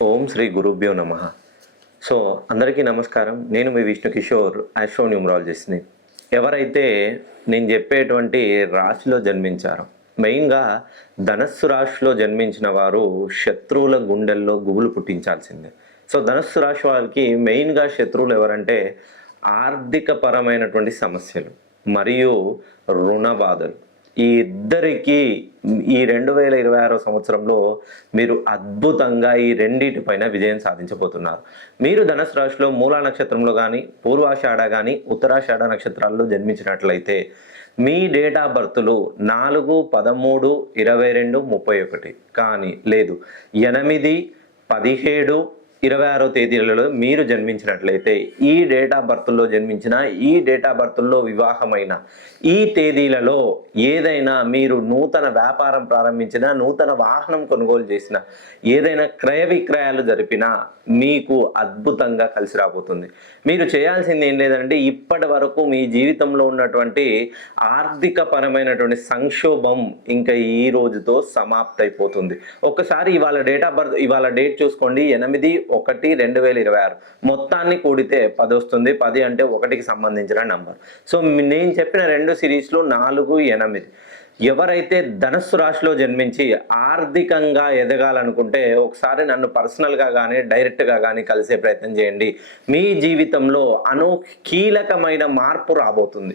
ఓం శ్రీ గురుభ్యో నమ. సో అందరికీ నమస్కారం. నేను మీ విష్ణు కిషోర్, ఆస్ట్రో న్యూమరాలజిస్ట్ని. ఎవరైతే నేను చెప్పేటువంటి రాశిలో జన్మించారో, మెయిన్గా ధనస్సు రాశిలో జన్మించిన వారు శత్రువుల గుండెల్లో గుబులు పుట్టించాల్సిందే. సో ధనస్సు రాశి వారికి మెయిన్గా శత్రువులు ఎవరంటే ఆర్థిక పరమైనటువంటి సమస్యలు మరియు రుణ బాధలు. ఈ ఇద్దరికీ ఈ 2026 సంవత్సరంలో మీరు అద్భుతంగా ఈ రెండింటిపైన విజయం సాధించబోతున్నారు. మీరు ధనుసు రాశిలో మూలా నక్షత్రంలో కానీ, పూర్వాషాఢ కానీ, ఉత్తరాషాఢ నక్షత్రాల్లో జన్మించినట్లయితే మీ డేట్ ఆఫ్ బర్త్లు 4, 13, 22, 31 కానీ లేదు 8, 17, 26 తేదీలలో మీరు జన్మించినట్లయితే, ఈ డేట్ ఆఫ్ బర్త్లో జన్మించిన, ఈ డేట్ ఆఫ్ బర్త్లో వివాహమైన ఈ తేదీలలో ఏదైనా మీరు నూతన వ్యాపారం ప్రారంభించిన, నూతన వాహనం కొనుగోలు చేసిన, ఏదైనా క్రయ విక్రయాలు జరిపినా మీకు అద్భుతంగా కలిసి రాబోతుంది. మీరు చేయాల్సింది ఏం లేదంటే, ఇప్పటి వరకు మీ జీవితంలో ఉన్నటువంటి ఆర్థిక పరమైనటువంటి సంక్షోభం ఇంకా ఈ రోజుతో సమాప్తైపోతుంది. ఒక్కసారి ఇవాళ డేట్ ఆఫ్ బర్త్, ఇవాళ డేట్ చూసుకోండి, 8/1/2026 మొత్తాన్ని కూడితే 10 వస్తుంది. 10 అంటే 1కి సంబంధించిన నంబర్. సో నేను చెప్పిన 2 సిరీస్లో 4, 8. ఎవరైతే ధనస్సు రాశిలో జన్మించి ఆర్థికంగా ఎదగాలనుకుంటే ఒకసారి నన్ను పర్సనల్గా కానీ డైరెక్ట్గా కానీ కలిసే ప్రయత్నం చేయండి. మీ జీవితంలో కీలకమైన మార్పు రాబోతుంది.